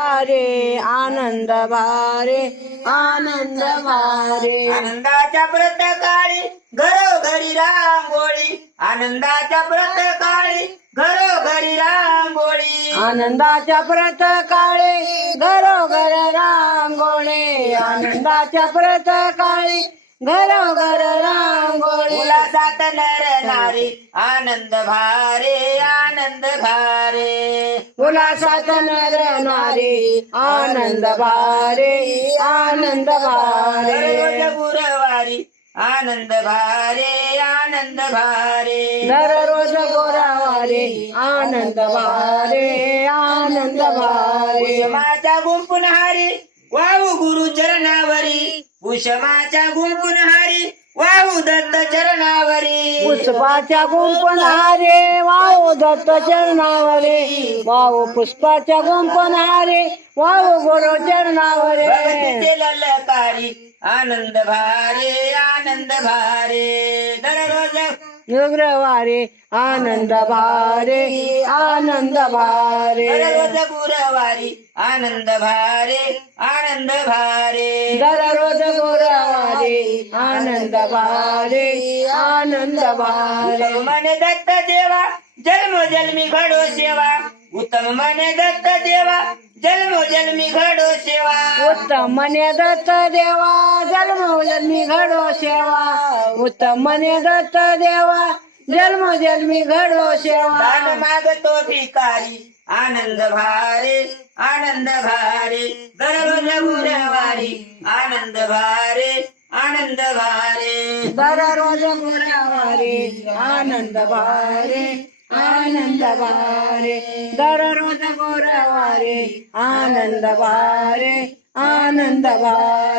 भारे आनंद भारे आनंद भारे. आनंदाच्या प्रतकाळी घरोघरी रांगोळी. आनंदाच्या प्रतकाळी घरोघरी रांगोळी. आनंदाच्या प्रत काळे घरोघर रांगोळे. आनंदाच्या प्रत काळे घरोघर रांगोळे. उल्हासात नर नारी आनंद भारे आनंद भारे. उल्हासात नर नारी आनंद भारे आनंद भारे. दररोज गुरुवारी आनंद भारे आनंद भारे. दररोज गोरावारे आनंद भारे आनंद भारे. कुसुमाच्या गुंपुन हारी वाहू गुरु चरणावरी कुसुमाच्या गुंपुन हारी. वाहू दत्त चरणावरी. पुष्पाच्या गुंपणारे वाहू दत्त चरणावरे. वाहू पुष्पाच्या गुंपणारे वाहू गुरु चरणावरे. ललकारी आनंद भारे आनंद भारे. दररोज शुक्रवारे आनंद भारे आनंद भारे. दररोज गुरुवारी आनंद भारे आनंद भारे. दररोज गुरुवारे आनंद भारे आनंद भारे. मन दत्त देवा जन्म जन्मी घडो सेवा. उत्तम मन दत्त देवा जन्म जन्मी घडो सेवा. उत्तम दत्त देवा जन्म जन्मी घडो सेवा. उत्तम मने दत्त देवा जन्म जन्मी घडो दान सेवा मागतो भिकारी आनंद भारे आनंद भारे. दररोज गुरुवारी आनंद भारे आनंद भारे. दररोज गुरुवारी आनंद भारे. आनंद भारे दररोज गोरवारे आनंद वारे आनंद भारे